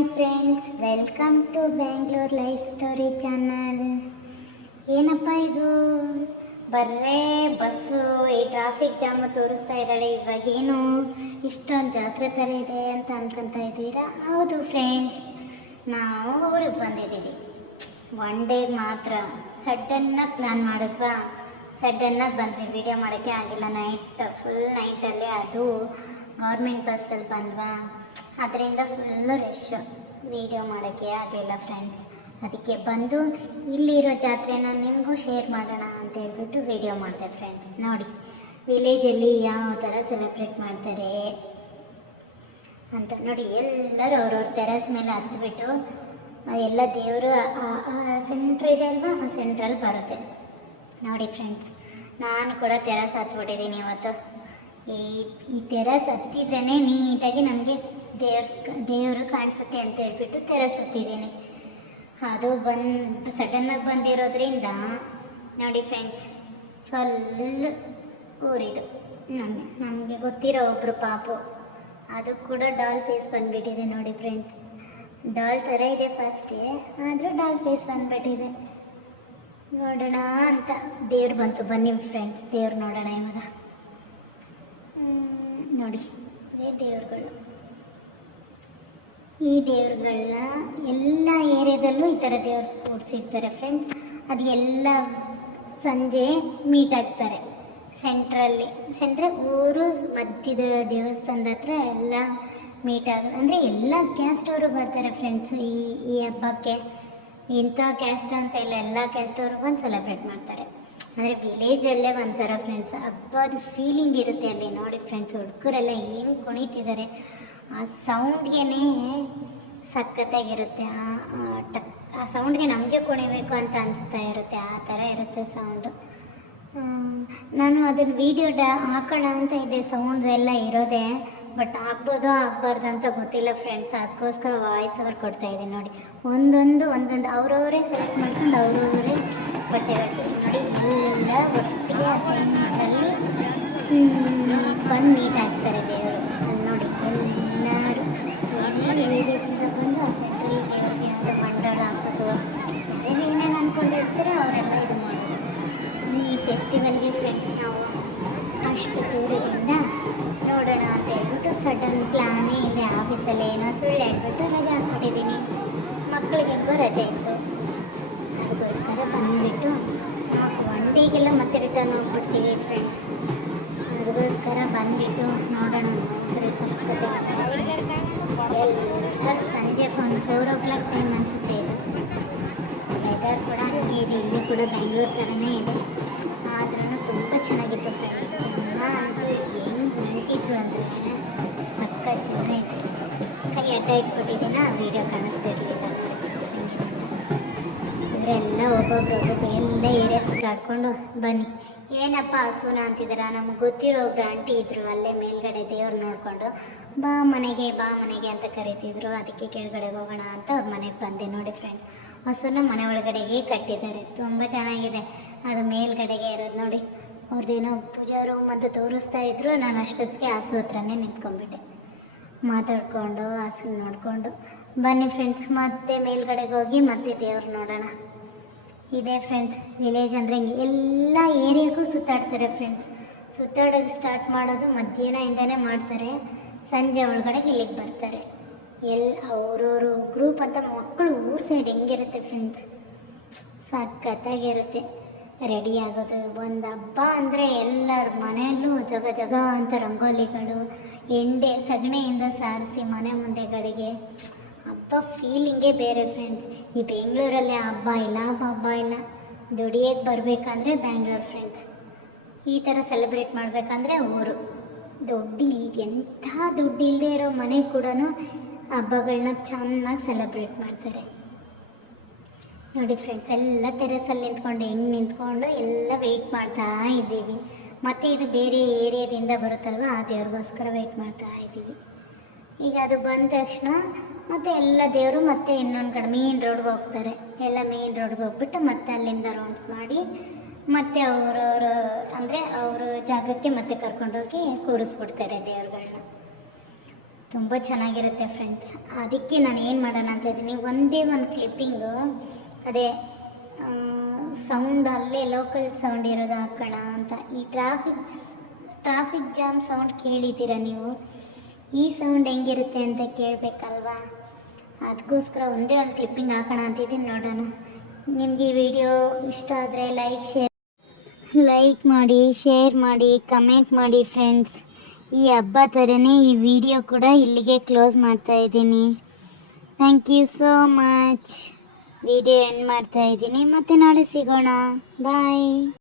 Hi friends welcome to Bangalore life story channel ಏನಪ್ಪ ಇದು? ಬರ್ರೇ, ಬಸ್ಸು, ಈ ಟ್ರಾಫಿಕ್ ಜಾಮು ತೋರಿಸ್ತಾ ಇದ್ದಾಳೆ. ಇವಾಗೇನು ಇಷ್ಟೊಂದು ಜಾತ್ರೆ ಥರ ಇದೆ ಅಂತ ಅನ್ಕೊತ ಇದ್ದೀರಾ? ಹೌದು ಫ್ರೆಂಡ್ಸ್ ನಾವು ಊರಿಗೆ ಬಂದಿದ್ದೀವಿ. ಒನ್ ಡೇಗೆ ಮಾತ್ರ. ಸಡನ್ನಾಗಿ ಪ್ಲ್ಯಾನ್ ಮಾಡಿದ್ವಾ? ಸಡನ್ನಾಗಿ ಬಂದ್ವಿ. ವಿಡಿಯೋ ಮಾಡೋಕ್ಕೆ ಆಗಿಲ್ಲ. ನೈಟ್ ಫುಲ್ ನೈಟಲ್ಲೇ ಅದು ಗೌರ್ಮೆಂಟ್ ಬಸ್ಸಲ್ಲಿ ಬಂದ್ವಾ? ಅದರಿಂದ ಫುಲ್ಲು ರಶ್ ವಿಡಿಯೋ ಮಾಡೋಕ್ಕೆ ಆಗಲಿಲ್ಲ ಫ್ರೆಂಡ್ಸ್ ಅದಕ್ಕೆ ಬಂದು ಇಲ್ಲಿರೋ ಜಾತ್ರೆನ ನಿಮಗೂ ಶೇರ್ ಮಾಡೋಣ ಅಂತ ಹೇಳ್ಬಿಟ್ಟು ವೀಡಿಯೋ ಮಾಡಿದೆ ಫ್ರೆಂಡ್ಸ್ ನೋಡಿ ವಿಲೇಜಲ್ಲಿ ಯಾವ ಥರ ಸೆಲೆಬ್ರೇಟ್ ಮಾಡ್ತಾರೆ ಅಂತ ನೋಡಿ, ಎಲ್ಲರೂ ಅವ್ರವ್ರ ಟೆರಸ್ ಮೇಲೆ ಹತ್ಬಿಟ್ಟು ಎಲ್ಲ ದೇವರು ಸೆಂಟ್ರ್ ಇದೆ ಅಲ್ವಾ? ಆ ಸೆಂಟ್ರಲ್ಲಿ ಬರುತ್ತೆ. ನೋಡಿ ಫ್ರೆಂಡ್ಸ್ ನಾನು ಕೂಡ ಟೆರಸ್ ಹತ್ಬಿಟ್ಟಿದ್ದೀನಿ ಇವತ್ತು. ಈ ಈ ಟೆರಸ್ ಹತ್ತಿದ್ರೇ ನೀಟಾಗಿ ನಮಗೆ ದೇವ್ರ ದೇವರು ಕಾಣಿಸುತ್ತೆ ಅಂತ ಹೇಳ್ಬಿಟ್ಟು ತೆರೆಸುತ್ತಿದ್ದೀನಿ. ಅದು ಬಂದು ಸಡನ್ನಾಗಿ ಬಂದಿರೋದ್ರಿಂದ ನೋಡಿ ಫ್ರೆಂಡ್ಸ್ ಫುಲ್ ಊರಿದು. ನಮಗೆ ನಮಗೆ ಗೊತ್ತಿರೋ ಒಬ್ಬರು ಪಾಪು. ಅದು ಕೂಡ ಡಾಲ್ ಫೇಸ್ ಬಂದುಬಿಟ್ಟಿದೆ ನೋಡಿ ಫ್ರೆಂಡ್ಸ್ ಡಾಲ್ ಥರ ಇದೆ ಫಸ್ಟೇ ಆದರೂ ಡಾಲ್ ಫೇಸ್ ಬಂದುಬಿಟ್ಟಿದೆ. ನೋಡೋಣ ಅಂತ ದೇವ್ರು ಬಂತು. ಬನ್ನಿ ಫ್ರೆಂಡ್ಸ್ ದೇವ್ರು ನೋಡೋಣ ಇವಾಗ. ನೋಡಿ ಅದೇ ದೇವ್ರುಗಳು. ಈ ದೇವ್ರುಗಳನ್ನ ಎಲ್ಲ ಏರಿಯಾದಲ್ಲೂ ಈ ಥರ ದೇವ್ರು ಕೂಡಿಸಿರ್ತಾರೆ ಫ್ರೆಂಡ್ಸ್ ಅದು ಎಲ್ಲ ಸಂಜೆ ಮೀಟ್ ಆಗ್ತಾರೆ. ಸೆಂಟ್ರಲ್ಲಿ ಸೆಂಟ್ರ ಊರು, ಮಧ್ಯದ ದೇವಸ್ಥಾನದ ಹತ್ರ ಎಲ್ಲ ಮೀಟ್ ಆಗ, ಅಂದರೆ ಎಲ್ಲ ಕ್ಯಾಸ್ಟ್ ಅವರು ಬರ್ತಾರೆ ಫ್ರೆಂಡ್ಸ್ ಈ ಈ ಹಬ್ಬಕ್ಕೆ. ಇಂಥ ಕ್ಯಾಸ್ಟ್ ಅಂತ ಇಲ್ಲ, ಎಲ್ಲ ಕ್ಯಾಸ್ಟ್ ಅವರು ಬಂದು ಸೆಲೆಬ್ರೇಟ್ ಮಾಡ್ತಾರೆ. ಅಂದರೆ ವಿಲೇಜಲ್ಲೇ ಒಂಥರ ಫ್ರೆಂಡ್ಸ್ ಹಬ್ಬದ ಫೀಲಿಂಗ್ ಇರುತ್ತೆ ಅಲ್ಲಿ. ನೋಡಿ ಫ್ರೆಂಡ್ಸ್ ಹುಡುಗರೆಲ್ಲ ಏನು ಕುಣಿತಿದ್ದಾರೆ ಆ ಸೌಂಡ್ಗೆ ಸಖತ್ತಾಗಿರುತ್ತೆ. ಆ ಟಕ್, ಆ ಸೌಂಡ್ಗೆ ನಮಗೆ ಕುಣಿಬೇಕು ಅಂತ ಅನಿಸ್ತಾ ಇರುತ್ತೆ. ಆ ಥರ ಇರುತ್ತೆ ಸೌಂಡು ನಾನು ಅದನ್ನು ವೀಡಿಯೋ ಡ ಹಾಕೋಣ ಅಂತ ಇದೆ ಸೌಂಡ್ ಎಲ್ಲ ಇರೋದೆ. ಬಟ್ ಆಗ್ಬೋದೋ ಆಗ್ಬಾರ್ದು ಅಂತ ಗೊತ್ತಿಲ್ಲ ಫ್ರೆಂಡ್ಸ್ ಅದಕ್ಕೋಸ್ಕರ ವಾಯ್ಸ್ ಓವರ್ ಕೊಡ್ತಾ ಇದ್ದೀನಿ. ನೋಡಿ, ಒಂದೊಂದು ಒಂದೊಂದು, ಅವರವರೇ ಸೆಲೆಕ್ಟ್ ಮಾಡ್ಕೊಂಡು ಅವರವರೇ ಬಟ್ಟೆ ನೋಡಿ ಬಂದು ಮೀಟ್ ದೇವರು. ನೋಡಿ, ಎಲ್ಲರೂ ಎಲ್ಲ ಬಂದು ಆ ದೇವರಿಗೆ ಮಂಡಳ ಹಾಕೋದು ಏನೇನು ಅಂದ್ಕೊಂಡಿರ್ತಾರೆ ಇದು ಮಾಡೋದು. ಈ ಫೆಸ್ಟಿವಲ್ಗೆ ಫ್ರೆಂಡ್ಸ್ ನಾವು ಅಷ್ಟು ದೂರದಿಂದ ನೋಡೋಣ ಅಂತ ಹೇಳ್ಬಿಟ್ಟು ಸಡನ್ ಪ್ಲಾನೇ ಇದೆ. ಆಫೀಸಲ್ಲಿ ಏನೋ ಸುಳ್ಳು ಹೇಳ್ಬಿಟ್ಟು ರಜೆ ಹಾಕ್ಬಿಟ್ಟಿದ್ದೀನಿ ಮಕ್ಕಳಿಗೆ ಹೆಂಗೋ ರಜೆ ಇತ್ತು ಅದಕ್ಕೋಸ್ಕರ ಬಂದುಬಿಟ್ಟು ಒನ್ ಡೇಗೆಲ್ಲ ಮತ್ತೆ ರಿಟರ್ನ್ ಹೋಗ್ಬಿಡ್ತೀವಿ ಫ್ರೆಂಡ್ಸ್ ಅದಕ್ಕೋಸ್ಕರ ಬಂದ್ಬಿಟ್ಟು ನೋಡೋಣ ಅಂದರೆ ಎಲ್ಲರೂ ಸಂಜೆ ಒಂದು ಫೋರ್ ಓ ಕ್ಲಾಕ್ ಟೈಮ್ ಅನಿಸುತ್ತೆ ಇದು. ವೆದರ್ ಕೂಡ ಹಂಗೆ ಇದೆ, ಇಲ್ಲಿ ಕೂಡ ಬೆಂಗಳೂರು ಥರನೇ ಇದೆ. ಆದ್ರೂ ತುಂಬ ಚೆನ್ನಾಗಿತ್ತು ಫ್ರೆಂಡ್ಸ್ ಅಂತೂ ಏನು ನಿಂತಿದ್ರು ಅಂದರೆ ಸಕ್ಕ ಚೆನ್ನಾಗಿತ್ತು ಕೈ ಅಡ್ಡ ಇಟ್ಬಿಟ್ಟಿದ್ದೀನ ವೀಡಿಯೋ ಕಾಣಿಸ್ತಿರ್ಲಿಲ್ಲ ಇವರೆಲ್ಲ ಒಬ್ಬೊಬ್ರು ಒಬ್ಬೊಬ್ರು ಎಲ್ಲ ಏರಿಯಾ ಸುತ್ತಾಡ್ಕೊಂಡು ಬನ್ನಿ. ಏನಪ್ಪ ಹಸುನ ಅಂತಿದ್ದೀರ? ನಮ್ಗೆ ಗೊತ್ತಿರೋ ಒಬ್ರು ಆಂಟಿ ಇದ್ರು ಅಲ್ಲೇ ಮೇಲ್ಗಡೆ ದೇವ್ರು ನೋಡಿಕೊಂಡು, ಬಾ ಮನೆಗೆ ಬಾ ಮನೆಗೆ ಅಂತ ಕರಿತಿದ್ರು. ಅದಕ್ಕೆ ಕೆಳಗಡೆ ಹೋಗೋಣ ಅಂತ ಅವ್ರ ಮನೆಗೆ ಬಂದೆ. ನೋಡಿ ಫ್ರೆಂಡ್ಸ್ ಹಸುನ ಮನೆ ಒಳಗಡೆಗೆ ಕಟ್ಟಿದ್ದಾರೆ. ತುಂಬ ಚೆನ್ನಾಗಿದೆ. ಅದು ಮೇಲ್ಗಡೆಗೆ ಇರೋದು ನೋಡಿ. ಅವ್ರದ್ದೇನೋ ಪೂಜಾ ರೂಮ್ ಅಂತ ತೋರಿಸ್ತಾ ಇದ್ರು. ನಾನು ಅಷ್ಟೊತ್ತಿಗೆ ಹಸು ಹತ್ರನೇ ನಿಂತ್ಕೊಂಡ್ಬಿಟ್ಟೆ. ಮಾತಾಡ್ಕೊಂಡು ಹಸು ನೋಡಿಕೊಂಡು, ಬನ್ನಿ ಫ್ರೆಂಡ್ಸ್ ಮತ್ತೆ ಮೇಲ್ಗಡೆಗೆ ಹೋಗಿ ಮತ್ತೆ ದೇವ್ರು ನೋಡೋಣ. ಇದೆ ಫ್ರೆಂಡ್ಸ್ ವಿಲೇಜ್ ಅಂದರೆ ಹಿಂಗೆ ಎಲ್ಲ ಏರಿಯಾಗೂ ಸುತ್ತಾಡ್ತಾರೆ ಫ್ರೆಂಡ್ಸ್ ಸುತ್ತಾಡೋಕೆ ಸ್ಟಾರ್ಟ್ ಮಾಡೋದು ಮಧ್ಯಾಹ್ನದಿಂದನೇ ಮಾಡ್ತಾರೆ. ಸಂಜೆ ಒಳಗಡೆ ಇಲ್ಲಿಗೆ ಬರ್ತಾರೆ. ಎಲ್, ಅವ್ರವರು ಗ್ರೂಪ್ ಅಂತ ಮಕ್ಕಳು ಊರು ಸೈಡ್ ಹೆಂಗಿರುತ್ತೆ ಫ್ರೆಂಡ್ಸ್ ಸಖತ್ತಾಗಿರುತ್ತೆ. ರೆಡಿ ಆಗೋದು. ಒಂದು ಹಬ್ಬ ಅಂದರೆ ಎಲ್ಲರ ಮನೆಯಲ್ಲೂ ಜಗ ಜಗ ಅಂತ ರಂಗೋಲಿಗಳು, ಎಂಡೆ, ಸಗಣಿಯಿಂದ ಸಾರಿಸಿ ಮನೆ ಮುಂದೆಗಳಿಗೆ. ಹಬ್ಬ ಫೀಲಿಂಗೇ ಬೇರೆ ಫ್ರೆಂಡ್ಸ್ ಈ ಬೆಂಗಳೂರಲ್ಲಿ ಹಬ್ಬ ಇಲ್ಲ, ಹಬ್ಬ ಹಬ್ಬ ಇಲ್ಲ. ದುಡಿಯೋಕ್ಕೆ ಬರಬೇಕಂದ್ರೆ ಬ್ಯಾಂಗ್ಳೂರ್ ಫ್ರೆಂಡ್ಸ್ ಈ ಥರ ಸೆಲೆಬ್ರೇಟ್ ಮಾಡಬೇಕಂದ್ರೆ ಊರು. ದುಡ್ಡು ಎಂಥ ದುಡ್ಡು ಇಲ್ಲದೆ ಇರೋ ಮನೆ ಕೂಡ ಹಬ್ಬಗಳನ್ನ ಚೆನ್ನಾಗಿ ಸೆಲೆಬ್ರೇಟ್ ಮಾಡ್ತಾರೆ. ನೋಡಿ ಫ್ರೆಂಡ್ಸ್ ಎಲ್ಲ ಟೆರೆಸಲ್ಲಿ ನಿಂತ್ಕೊಂಡು, ಹೆಂಗೆ ನಿಂತ್ಕೊಂಡು ಎಲ್ಲ ವೆಯ್ಟ್ ಮಾಡ್ತಾ ಇದ್ದೀವಿ. ಮತ್ತು ಇದು ಬೇರೆ ಏರಿಯಾದಿಂದ ಬರುತ್ತಲ್ವ? ಆ ದೇವ್ರಿಗೋಸ್ಕರ ವೆಯ್ಟ್ ಮಾಡ್ತಾ ಇದ್ದೀವಿ. ಈಗ ಅದು ಬಂದ ತಕ್ಷಣ ಮತ್ತೆ ಎಲ್ಲ ದೇವರು ಮತ್ತೆ ಇನ್ನೊಂದು ಕಡೆ ಮೇನ್ ರೋಡ್ಗೆ ಹೋಗ್ತಾರೆ. ಎಲ್ಲ ಮೇನ್ ರೋಡ್ಗೆ ಹೋಗ್ಬಿಟ್ಟು ಮತ್ತೆ ಅಲ್ಲಿಂದ ರೌಂಡ್ಸ್ ಮಾಡಿ ಮತ್ತೆ ಅವರವ್ರ ಅಂದರೆ ಅವರ ಜಾಗಕ್ಕೆ ಮತ್ತೆ ಕರ್ಕೊಂಡೋಗಿ ಕೂರಿಸ್ಬಿಡ್ತಾರೆ ದೇವ್ರುಗಳನ್ನ ತುಂಬ ಚೆನ್ನಾಗಿರುತ್ತೆ ಫ್ರೆಂಡ್ಸ್ ಅದಕ್ಕೆ ನಾನು ಏನು ಮಾಡೋಣ ಅಂತ ಇದ್ದೀನಿ. ಒಂದೇ ಒಂದು ಕ್ಲಿಪ್ಪಿಂಗು ಅದೇ ಸೌಂಡ್ ಅಲ್ಲೇ ಲೋಕಲ್ ಸೌಂಡ್ ಇರೋದು ಹಾಕೋಣ ಅಂತ. ಈ ಟ್ರಾಫಿಕ್ ಟ್ರಾಫಿಕ್ ಜಾಮ್ ಸೌಂಡ್ ಕೇಳಿದ್ದೀರಾ ನೀವು? ಈ ಸೌಂಡ್ ಹೆಂಗಿರುತ್ತೆ ಅಂತ ಕೇಳಬೇಕಲ್ವಾ? ಅದಕ್ಕೋಸ್ಕರ ಒಂದೇ ಒಂದು ಕ್ಲಿಪ್ಪಿಂಗ್ ಹಾಕೋಣ ಅಂತಿದ್ದೀನಿ ನೋಡೋಣ. ನಿಮಗೆ ಈ ವಿಡಿಯೋ ಇಷ್ಟ ಆದರೆ ಲೈಕ್ ಶೇರ್ ಲೈಕ್ ಮಾಡಿ ಶೇರ್ ಮಾಡಿ ಕಮೆಂಟ್ ಮಾಡಿ ಫ್ರೆಂಡ್ಸ್ ಈ ಹಬ್ಬ ಥರನೇ ಈ ವಿಡಿಯೋ ಕೂಡ ಇಲ್ಲಿಗೆ ಕ್ಲೋಸ್ ಮಾಡ್ತಾ ಇದ್ದೀನಿ. Thank you so much video end ಮಾಡ್ತಾ ಇದ್ದೀನಿ. ಮತ್ತೆ ನಾಳೆ ಸಿಗೋಣ. ಬಾಯ್